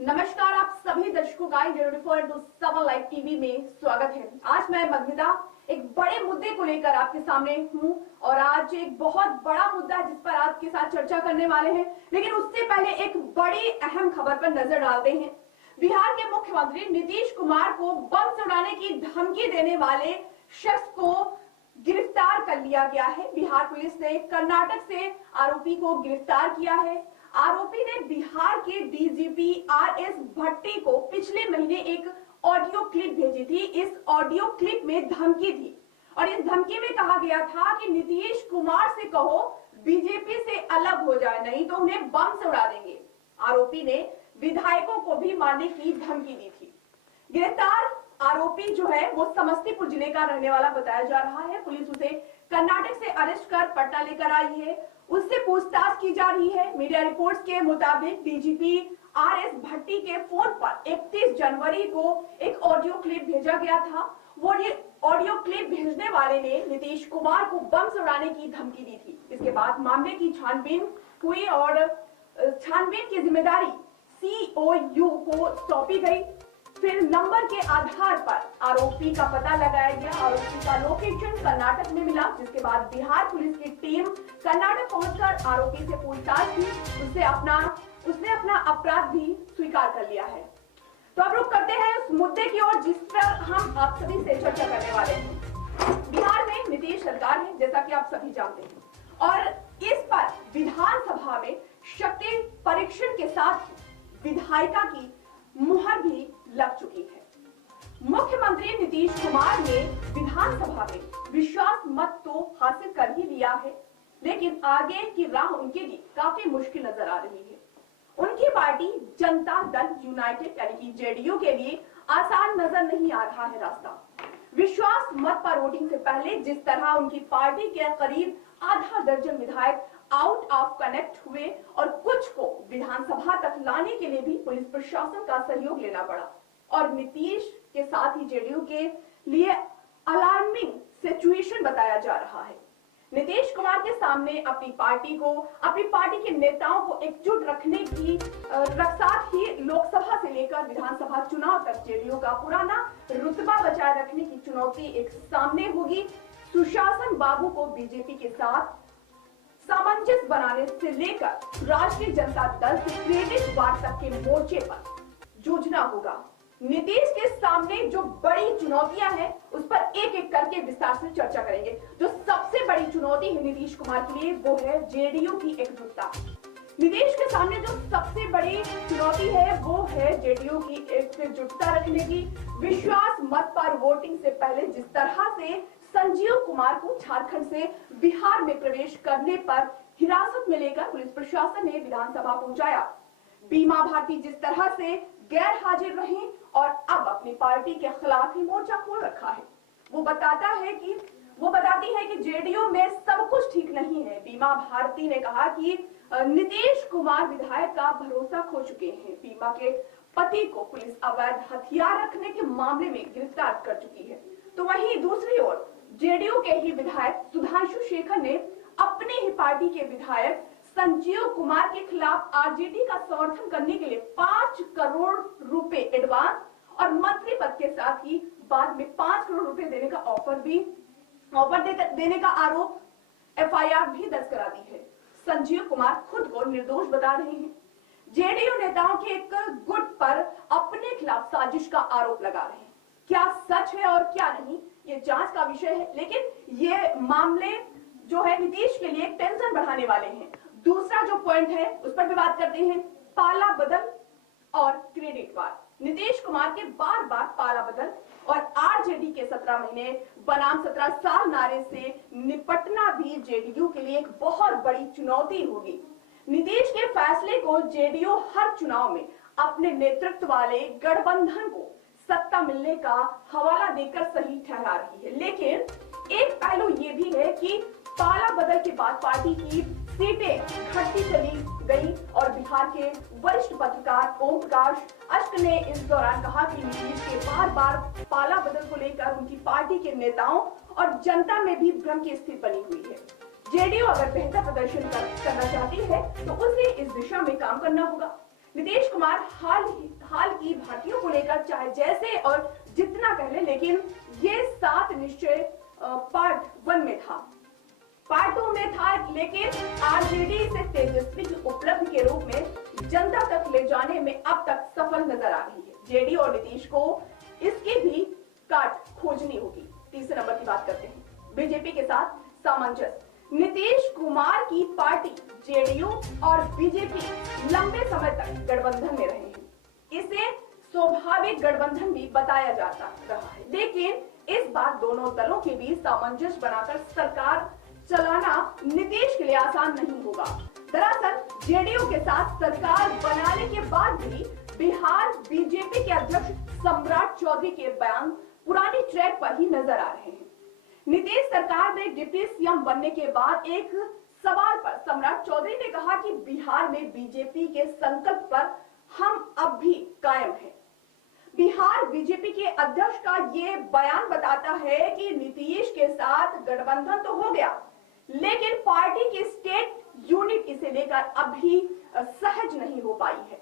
नमस्कार, आप सभी दर्शकों का 24/7 लाइव टीवी में स्वागत है। आज मैं मधुमिता एक बड़े मुद्दे को लेकर आपके सामने हूं और आज एक बहुत बड़ा मुद्दा है जिस पर आपके साथ चर्चा करने वाले हैं। लेकिन उससे पहले एक बड़ी अहम खबर पर नजर डालते हैं। बिहार के मुख्यमंत्री नीतीश कुमार को बम से उड़ाने की धमकी देने वाले शख्स को गिरफ्तार कर लिया गया है। बिहार पुलिस ने कर्नाटक से आरोपी को गिरफ्तार किया है। आरोपी ने बिहार के डीजीपी आरएस भट्टी को पिछले महीने एक ऑडियो क्लिप भेजी थी। इस ऑडियो क्लिप में धमकी थी और इस धमकी में कहा गया था कि नीतीश कुमार से कहो बीजेपी से अलग हो जाए, नहीं तो उन्हें बम से उड़ा देंगे। आरोपी ने विधायकों को भी मारने की धमकी दी थी। गिरफ्तार आरोपी जो है वो समस्तीपुर जिले का रहने वाला बताया जा रहा है। पुलिस उसे कर्नाटक से अरेस्ट कर पटना लेकर आई है। उससे पूछताछ की जा रही है। मीडिया रिपोर्ट्स के मुताबिक डीजीपी आरएस भट्टी के फोन पर 31 जनवरी को एक ऑडियो क्लिप भेजा गया था। वो ये ऑडियो क्लिप भेजने वाले ने नीतीश कुमार को बम से उड़ाने की धमकी दी थी। इसके बाद मामले की छानबीन हुई और छानबीन की जिम्मेदारी सीओयू को सौंपी गई। फिर नंबर के आधार पर आरोपी का पता लगाया गया। आरोपी का लोकेशन कर्नाटक में मिला, जिसके बाद बिहार पुलिस की टीम कर्नाटक पहुंचकर आरोपी से पूछताछ की। उसने अपना अपराध भी स्वीकार कर लिया है। तो अब रुक करते हैं उस मुद्दे की ओर जिस पर हम आप सभी से चर्चा करने वाले हैं। बिहार में नीतीश सरकार है, जैसा कि आप सभी जानते हैं, और इस पर विधानसभा में शक्ति परीक्षण के साथ विधायिका की मुहर भी लग चुकी है। मुख्यमंत्री नीतीश कुमार ने विधानसभा में विश्वास मत तो हासिल कर ही लिया है, लेकिन आगे की राह उनके लिए काफी मुश्किल नजर आ रही है। उनकी पार्टी जनता दल यूनाइटेड यानी कि जेडीयू के लिए आसान नजर नहीं आ रहा है रास्ता। विश्वास मत पर वोटिंग से पहले जिस तरह उनकी पार्टी के करीब आधा दर्जन विधायक आउट ऑफ कनेक्ट हुए और कुछ को विधानसभा तक लाने के लिए भी पुलिस प्रशासन का सहयोग लेना पड़ा, और नीतीश के साथ ही जेडीयू के लिए अलार्मिंग सिचुएशन बताया जा रहा है। नीतीश कुमार के सामने अपनी पार्टी के नेताओं को एकजुट रखने की साथ ही लोकसभा से लेकर विधानसभा चुनाव तक जेडीयू का पुराना रुतबा बचाए रखने की चुनौती एक सामने होगी। सुशासन बाबू को बीजेपी के साथ सामंजस्य बनाने से लेकर राष्ट्रीय जनता दल से क्रेडिट वार्ड तक के मोर्चे पर जूझना होगा। नीतीश के सामने जो बड़ी चुनौतियां हैं उस पर एक एक करके विस्तार से चर्चा करेंगे। जो सबसे बड़ी चुनौती है नीतीश कुमार के लिए वो है जेडीयू की एकजुटता। नीतीश के सामने जो सबसे बड़ी चुनौती है वो है जेडीयू की एकजुटता रखने की। विश्वास मत पर वोटिंग से पहले जिस तरह से संजीव कुमार को झारखंड से बिहार में प्रवेश करने पर हिरासत में लेकर पुलिस प्रशासन ने विधानसभा पहुंचाया, बीमा भारती जिस तरह से गैर हाजिर रही और अब अपनी पार्टी के खिलाफ ही मोर्चा खोल रखा है, वो बताती है कि जेडीयू में सब कुछ ठीक नहीं है। बीमा भारती ने कहा कि नीतीश कुमार विधायक का भरोसा खो चुके हैं। बीमा के पति को पुलिस अवैध हथियार रखने के मामले में गिरफ्तार कर चुकी है। तो वहीं दूसरी ओर जेडीयू के ही विधायक सुधांशु शेखर ने अपनी ही पार्टी के विधायक संजीव कुमार के खिलाफ आरजेडी का समर्थन करने के लिए 5 करोड़ रुपए एडवांस और मंत्री पद के साथ ही बाद में 5 करोड़ रुपए देने का ऑफर देने का आरोप एफआईआर भी दर्ज करा दी है। संजीव कुमार खुद को निर्दोष बता रहे हैं। जेडीयू नेताओं के एक गुट पर अपने खिलाफ साजिश का आरोप लगा रहे हैं। क्या सच है और क्या नहीं, ये जांच का विषय है, लेकिन ये मामले जो है नीतीश के लिए टेंशन बढ़ाने वाले हैं। दूसरा जो पॉइंट है उस पर भी बात करते हैं, पाला बदल और क्रेडिट वार। नीतीश कुमार के बार बार पाला बदल और आरजेडी के 17 महीने बनाम 17 साल नारे से निपटना भी जेडीयू के लिए एक बहुत बड़ी चुनौती होगी। नीतीश के फैसले को जेडीयू हर चुनाव में अपने नेतृत्व वाले गठबंधन को सत्ता मिलने का हवाला देकर सही ठहरा रही है, लेकिन एक पहलू ये भी है कि पाला बदल के बाद पार्टी की सीटें घटती चली गई और बिहार के वरिष्ठ पत्रकार ओम प्रकाश अष्ट ने इस दौरान कहा कि नीतीश के बार बार पाला बदल को लेकर उनकी पार्टी के नेताओं और जनता में भी भ्रम की स्थिति बनी हुई है। जेडीयू अगर बेहतर प्रदर्शन करना चाहती है तो उसे इस दिशा में काम करना होगा। नीतीश कुमार हाल की भर्तियों को लेकर चाहे जैसे और जितना कह ले, लेकिन ये 7 निश्चय पार्ट 1 में था, पार्ट 2 में था, लेकिन आरजेडी इसे तेजस्वी की उपलब्धि के रूप में जनता तक ले जाने में अब तक सफल नजर आ रही है। जेडी और नीतीश को इसकी भी काट खोजनी होगी। तीसरे नंबर की बात करते हैं, बीजेपी के साथ सामंजस्य। नीतीश कुमार की पार्टी जेडीयू और बीजेपी लंबे समय तक गठबंधन में रहे हैं। इसे स्वाभाविक गठबंधन भी बताया जाता रहा है, लेकिन इस बार दोनों दलों के बीच सामंजस्य बनाकर सरकार चलाना नीतीश के लिए आसान नहीं होगा। दरअसल जेडीयू के साथ सरकार बनाने के बाद भी बिहार बीजेपी के अध्यक्ष सम्राट चौधरी के बयान पुरानी ट्रैक पर ही नजर आ रहे हैं। नीतीश सरकार में डिप्टी सीएम बनने के बाद एक सवाल पर सम्राट चौधरी ने कहा कि बिहार में बीजेपी के संकल्प पर हम अब भी कायम हैं। बिहार बीजेपी के अध्यक्ष का ये बयान बताता है कि नीतीश के साथ गठबंधन तो हो गया, लेकिन पार्टी की स्टेट यूनिट इसे लेकर अभी सहज नहीं हो पाई है।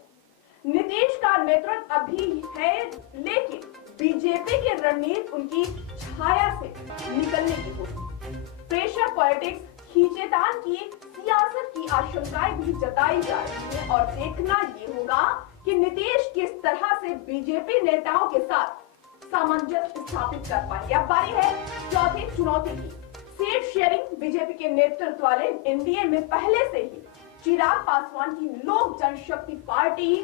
नीतीश का नेतृत्व अभी है, लेकिन बीजेपी की रणनीति उनकी छाया से निकलने की होगी। प्रेशर पॉलिटिक्स, खींचतान की सियासत की आशंकाएं भी जताई जा रही है और देखना ये होगा कि नीतीश किस तरह से बीजेपी नेताओं के साथ सामंजस्य स्थापित कर पाएंगे। अब बारी है चौथी चुनौती की, सीट शेयरिंग। बीजेपी के नेतृत्व वाले एनडीए में पहले से ही चिराग पासवान की लोक जनशक्ति पार्टी,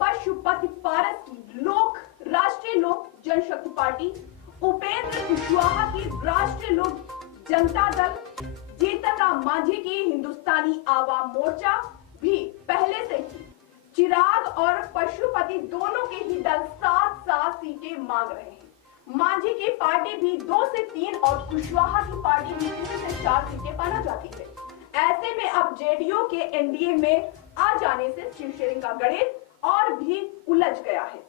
पशुपति पारस की राष्ट्रीय लोक जनशक्ति पार्टी, उपेंद्र कुशवाहा की राष्ट्रीय लोक जनता दल, जीतन राम मांझी की हिंदुस्तानी आवाम मोर्चा भी पहले से ही चिराग और पशुपति दोनों के ही दल 7-7 सीटें मांग रहे हैं। मांझी की पार्टी भी 2 से 3 और कुशवाहा की पार्टी भी 3 से 4 सीटें पाना चाहती है। ऐसे में अब जेडीयू के एनडीए में आ जाने से सीट शेयरिंग का गणित और भी उलझ गया है।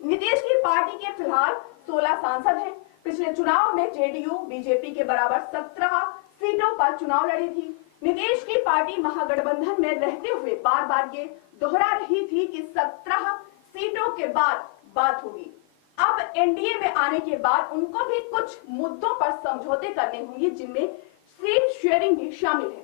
नीतीश की पार्टी के फिलहाल 16 सांसद हैं। पिछले चुनाव में जेडीयू बीजेपी के बराबर 17 सीटों पर चुनाव लड़ी थी। नीतीश की पार्टी महागठबंधन में रहते हुए बार बार ये दोहरा रही थी कि 17 सीटों के बाद बात होगी। अब एनडीए में आने के बाद उनको भी कुछ मुद्दों पर समझौते करने होंगे, जिनमें सीट शेयरिंग भी शामिल है।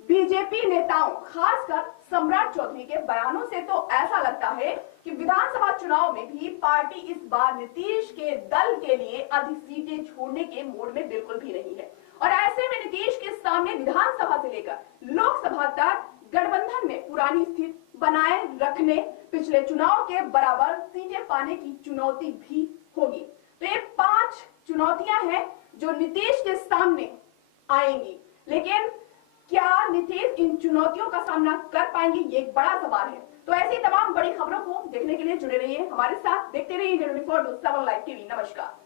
बीजेपी नेताओं, खासकर सम्राट चौधरी के बयानों से तो ऐसा लगता है कि विधानसभा चुनाव में भी पार्टी इस बार नीतीश के दल के लिए अधिक सीटें छोड़ने के मूड में बिल्कुल भी नहीं है और ऐसे में नीतीश के सामने विधानसभा से लेकर लोकसभा तक गठबंधन में पुरानी स्थिति बनाए रखने, पिछले चुनाव के बराबर सीटें पाने की चुनौती भी होगी। तो ये 5 चुनौतियां हैं जो नीतीश के सामने आएंगी, लेकिन क्या नीतीश इन चुनौतियों का सामना कर पाएंगे, ये एक बड़ा सवाल है। तो ऐसी तमाम बड़ी खबरों को देखने के लिए जुड़े रहिए हमारे साथ, देखते रहिए 24/7 लाइव टीवी। नमस्कार।